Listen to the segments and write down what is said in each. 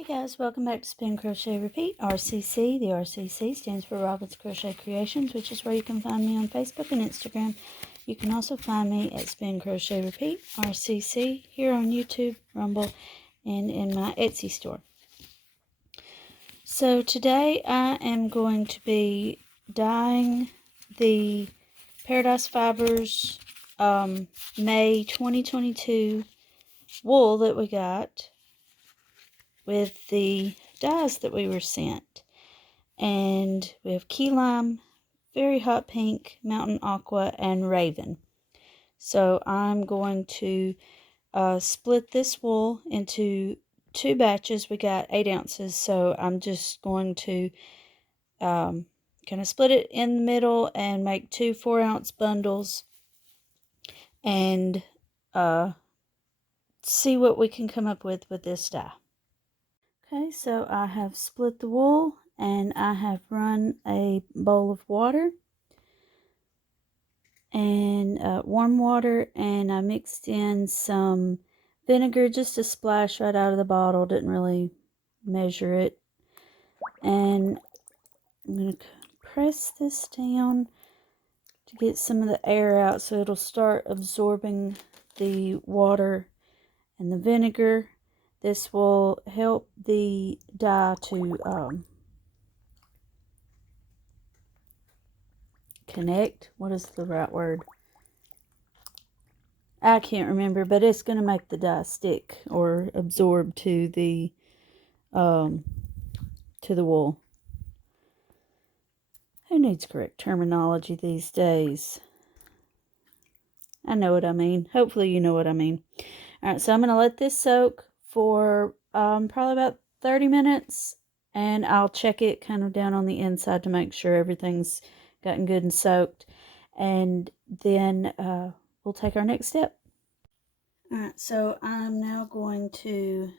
Hey guys, welcome back to Spin Crochet Repeat, RCC. The RCC stands for Robin's Crochet Creations, which is where you can find me on Facebook and Instagram. You can also find me at Spin Crochet Repeat, RCC, here on YouTube, Rumble, and in my Etsy store. So today I am going to be dyeing the Paradise Fibers May 2022 wool that we got with the dyes that we were sent. And we have key lime, very hot pink, mountain aqua, and raven. So I'm going to split this wool into two batches. We got 8 ounces, so I'm just going to kind of split it in the middle and make 2 4-ounce bundles and see what we can come up with this dye. Okay, so I have split the wool and I have run a bowl of water and warm water, and I mixed in some vinegar, just a splash right out of the bottle, didn't really measure it. And I'm going to press this down to get some of the air out so it'll start absorbing the water and the vinegar. This will help the dye to connect. What is the right word? I can't remember, but it's going to make the dye stick or absorb to the wool. Who needs correct terminology these days? I know what I mean. Hopefully you know what I mean. Alright, so I'm going to let this soak for probably about 30 minutes. And I'll check it kind of down on the inside to make sure everything's gotten good and soaked. And then we'll take our next step. Alright, so I'm now going to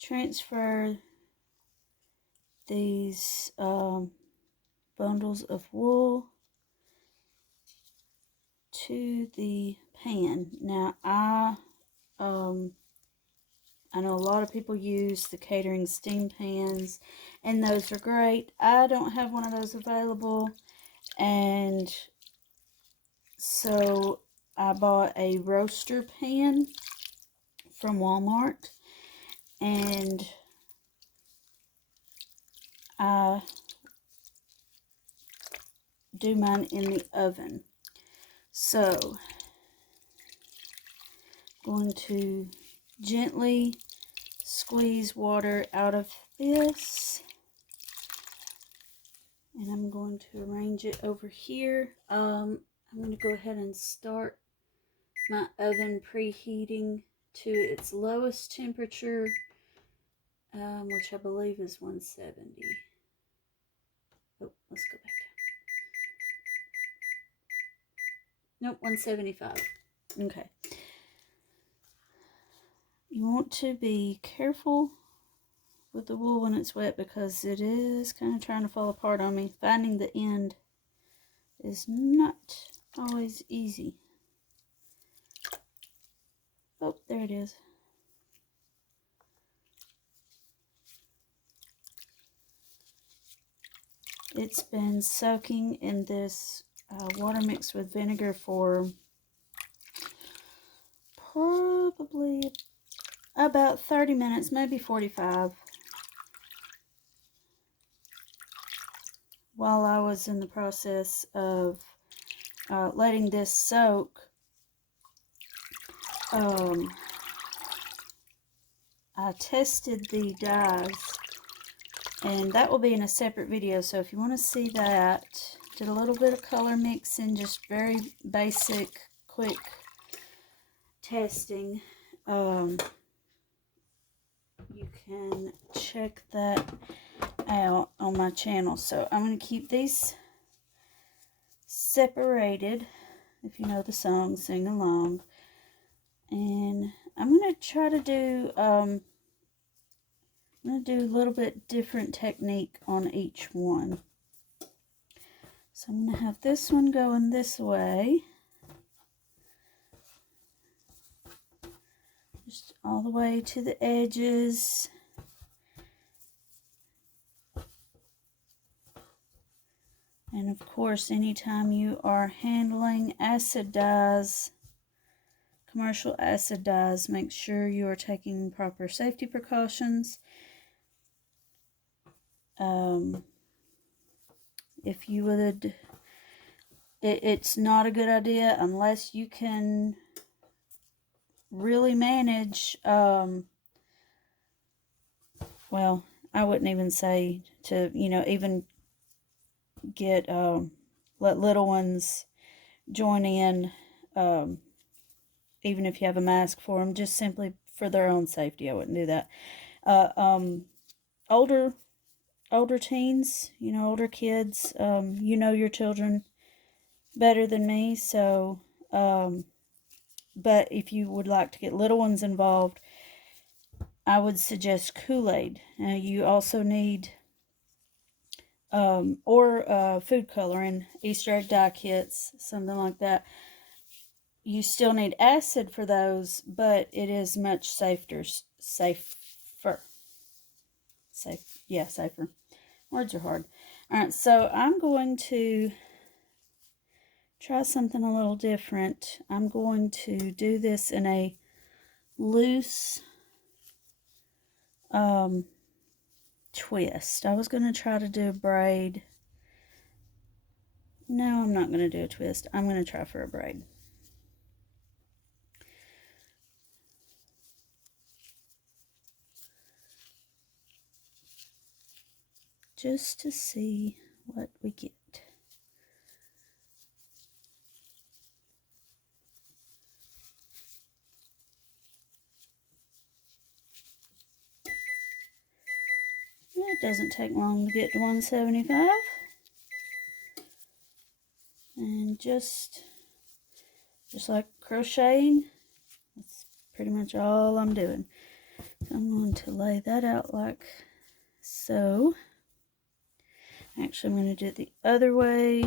transfer these bundles of wool to the pan. Now I know a lot of people use the catering steam pans, and those are great. I don't have one of those available, and so I bought a roaster pan from Walmart, and I do mine in the oven. So I'm going to gently squeeze water out of this, and I'm going to arrange it over here. I'm going to go ahead and start my oven preheating to its lowest temperature, which I believe is 170. Oh, let's go back down. Nope, 175. Okay. You want to be careful with the wool when it's wet, because it is kind of trying to fall apart on me. Finding the end is not always easy. Oh, there it is. It's been soaking in this water mixed with vinegar for probably about 30 minutes, maybe 45. While I was in the process of letting this soak, I tested the dyes, and that will be in a separate video. So if you want to see that, did a little bit of color mixing, just very basic, quick testing. You can check that out on my channel. So I'm going to keep these separated. If you know the song, sing along. And I'm going to try to do I'm going to do a little bit different technique on each one. So I'm going to have this one going this way, just all the way to the edges, And of course, anytime you are handling acid dyes, commercial acid dyes, make sure you are taking proper safety precautions. If you would, it's not a good idea unless you can really manage, well, I wouldn't even say to, even get, let little ones join in, even if you have a mask for them, just simply for their own safety. I wouldn't do that. Older teens, older kids, your children better than me, so, but if you would like to get little ones involved, I would suggest Kool-Aid. Now, you also need, or food coloring, Easter egg dye kits, something like that. You still need acid for those, but it is much safer. Safer. Words are hard. Alright, so I'm going to try something a little different. I'm going to do this in a loose twist. I was going to try to do a braid. No, I'm not going to do a twist. I'm going to try for a braid. Just to see what we get. It doesn't take long to get to 175. And just like crocheting, that's pretty much all I'm doing. So I'm going to lay that out like so. Actually, I'm going to do it the other way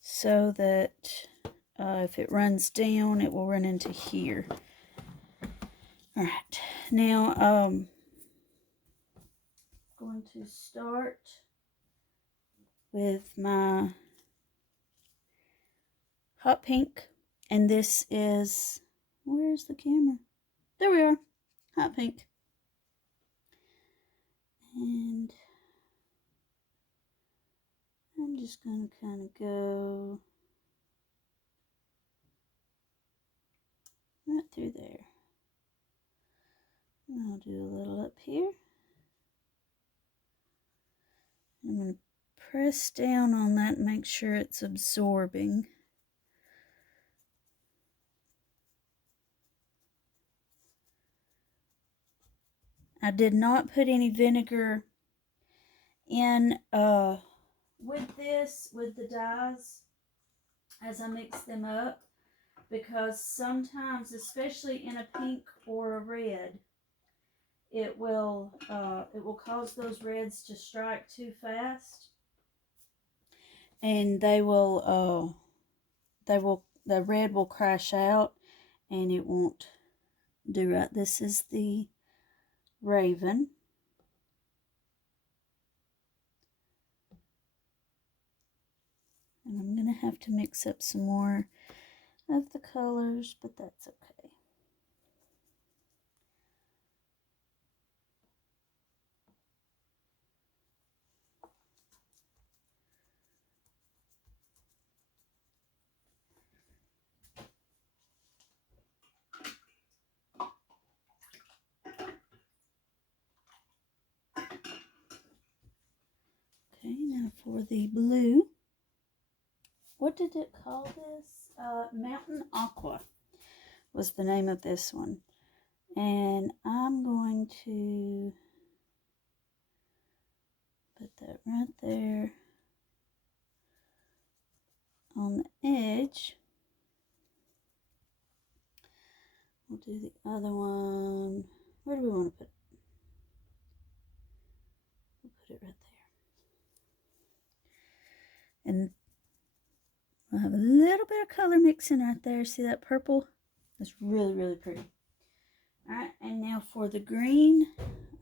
so that if it runs down, it will run into here. Alright, now I'm going to start with my hot pink, and this is, where's the camera? There we are, hot pink. And I'm just going to kind of go right through there. And I'll do a little up here. I'm going to press down on that and make sure it's absorbing. I did not put any vinegar in with the dyes as I mix them up, because sometimes, especially in a pink or a red, it will cause those reds to strike too fast, and the red will crash out and it won't do right. This is the Raven. And I'm going to have to mix up some more of the colors, but that's okay. Okay, now for the blue. What did it call this? Mountain Aqua was the name of this one. And I'm going to put that right there on the edge. We'll do the other one. Where do we want to put it? We'll put it right there. And we'll have a little bit of color mixing right there. See that purple? That's really, really pretty. Alright, and now for the green,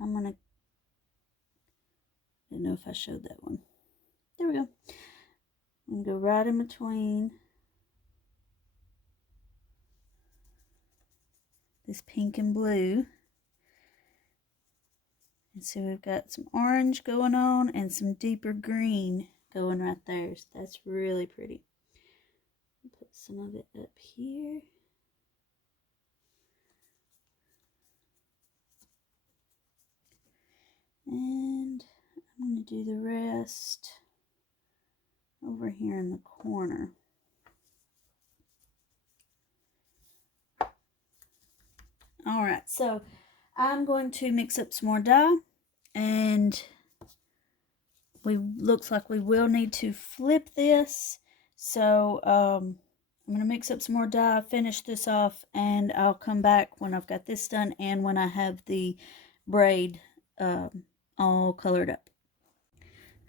I'm going to, I don't know if I showed that one. There we go. And go right in between this pink and blue. And so we've got some orange going on and some deeper green going right there. So that's really pretty. Put some of it up here. And I'm going to do the rest over here in the corner. Alright, so I'm going to mix up some more dye, and looks like we will need to flip this. So I'm going to mix up some more dye, finish this off, and I'll come back when I've got this done and when I have the braid all colored up.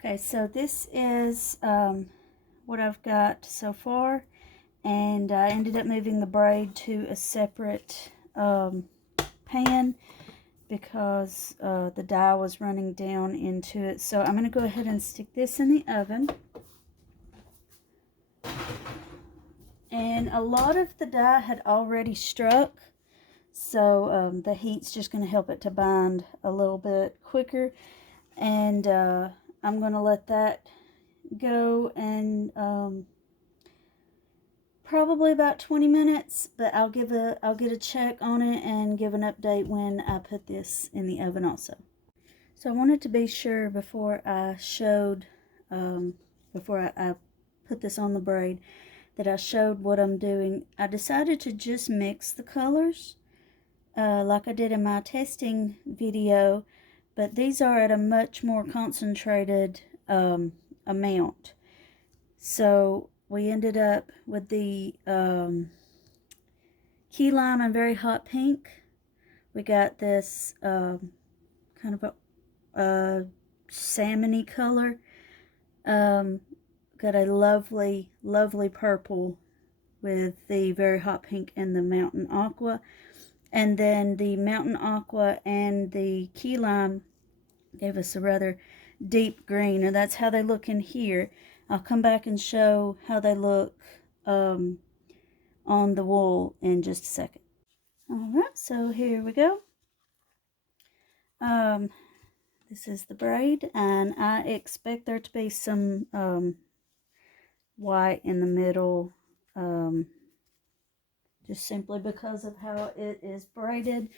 Okay, so this is what I've got so far, and I ended up moving the braid to a separate pan because the dye was running down into it. So I'm going to go ahead and stick this in the oven. And a lot of the dye had already struck, so the heat's just going to help it to bind a little bit quicker. And I'm going to let that go and probably about 20 minutes, but I'll get a check on it and give an update when I put this in the oven also. So I wanted to be sure before I showed, before I put this on the braid, that I showed what I'm doing. I decided to just mix the colors like I did in my testing video, but these are at a much more concentrated amount. So we ended up with the key lime and very hot pink. We got this kind of a salmon-y color. Got a lovely, lovely purple with the very hot pink and the mountain aqua. And then the mountain aqua and the key lime gave us a rather deep green, and that's how they look in here. I'll come back and show how they look on the wool in just a second. Alright, so here we go. This is the braid, and I expect there to be some white in the middle, just simply because of how it is braided.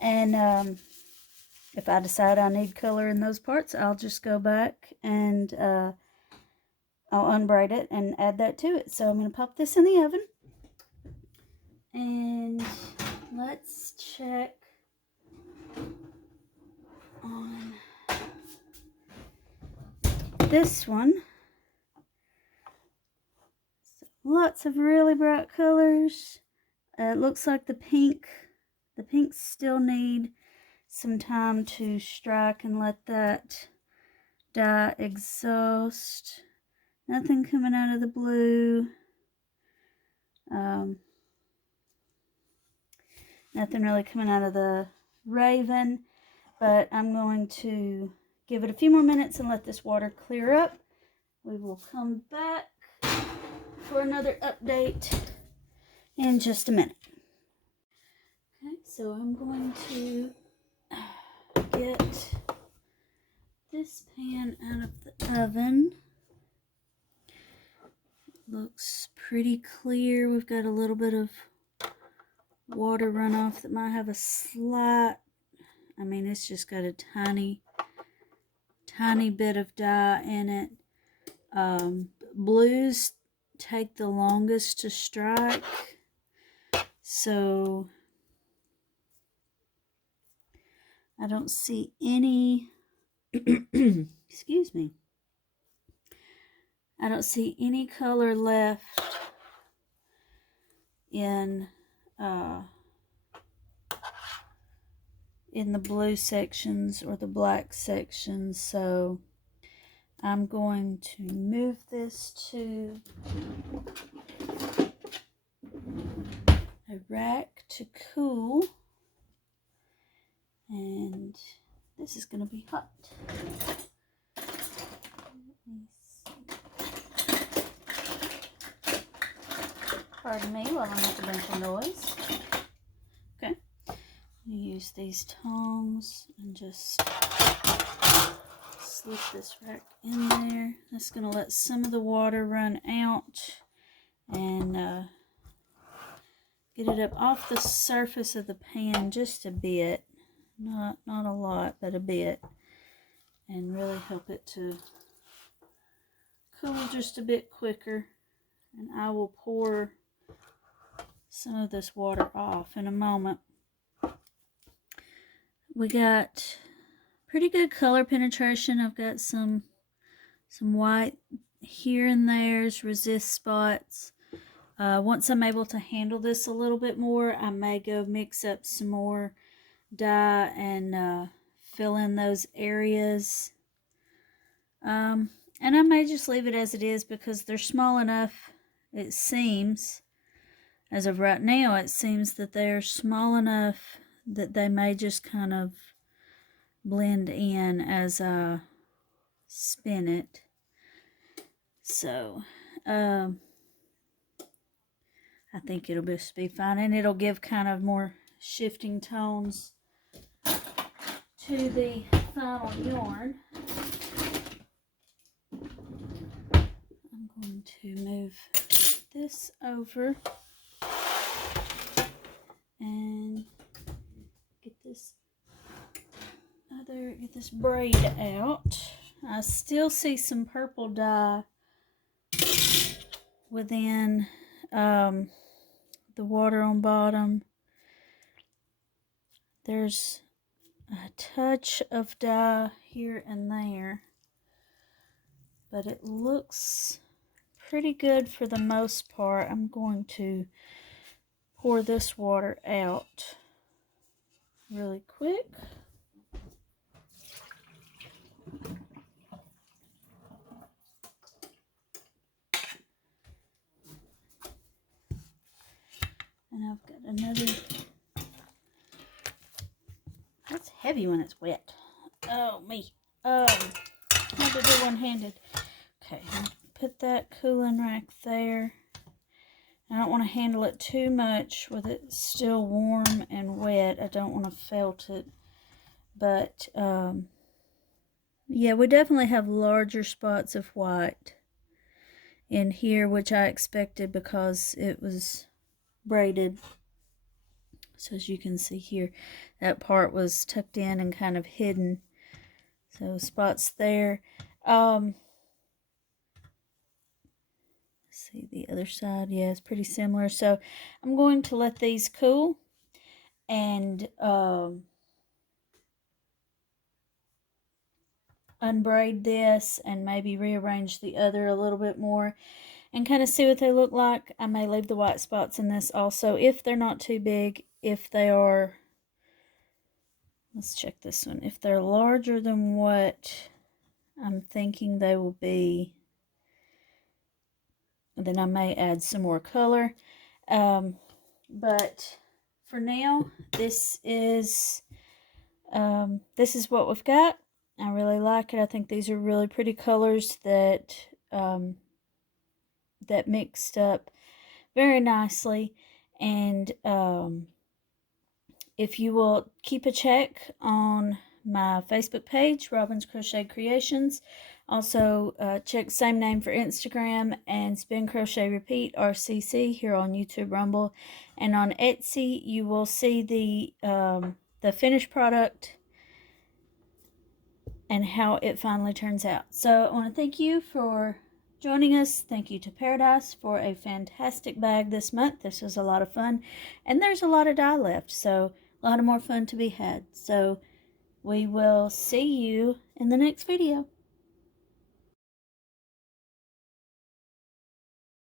And if I decide I need color in those parts, I'll just go back and I'll unbraid it and add that to it. So I'm going to pop this in the oven. And let's check on this one. So lots of really bright colors. It looks like the pinks still need some time to strike and let that dye exhaust. Nothing coming out of the blue. Nothing really coming out of the raven, but I'm going to give it a few more minutes and let this water clear up. We will come back for another update in just a minute. Okay, so I'm going to get this pan out of the oven. Looks pretty clear. We've got a little bit of water runoff that might have a slight, I mean, it's just got a tiny bit of dye in it. Blues take the longest to strike, so I don't see any excuse me, I don't see any color left in the blue sections or the black sections, so I'm going to move this to a rack to cool, and this is going to be hot. Let me see. Pardon me while I make a bunch of noise. Okay. Use these tongs and just slip this rack in there. That's going to let some of the water run out and get it up off the surface of the pan just a bit. Not a lot, but a bit. And really help it to cool just a bit quicker. And I will pour some of this water off in a moment. We got pretty good color penetration. I've got some white here and there's resist spots. Once I'm able to handle this a little bit more, I may go mix up some more dye and fill in those areas. And I may just leave it as it is because they're small enough, it seems. As of right now, it seems that they're small enough that they may just kind of blend in as I spin it. So, I think it'll just be fine, and it'll give kind of more shifting tones to the final yarn. I'm going to move this over and get this braid out. I still see some purple dye within the water on bottom. There's a touch of dye here and there, but it looks pretty good for the most part. I'm going to pour this water out really quick. And I've got another. That's heavy when it's wet. Oh, me. How to do one-handed. Okay, put that cooling rack there. I don't want to handle it too much with it still warm and wet. I don't want to felt it. But, yeah, we definitely have larger spots of white in here, which I expected because it was braided. So as you can see here, that part was tucked in and kind of hidden. So spots there. Let's see the other side. Yeah, it's pretty similar. So I'm going to let these cool and unbraid this and maybe rearrange the other a little bit more and kind of see what they look like. I may leave the white spots in this also if they're not too big. If they are, let's check this one. If they're larger than what I'm thinking they will be, then I may add some more color. But for now, this is what we've got. I really like it. I think these are really pretty colors that that mixed up very nicely. And if you will keep a check on my Facebook page, Robin's Crochet Creations. Also, check same name for Instagram and Spin Crochet Repeat RCC here on YouTube, Rumble, and on Etsy. You will see the finished product and how it finally turns out. So I want to thank you for joining us. Thank you to Paradise for a fantastic bag this month. This was a lot of fun, and there's a lot of dye left, so a lot of more fun to be had. So we will see you in the next video.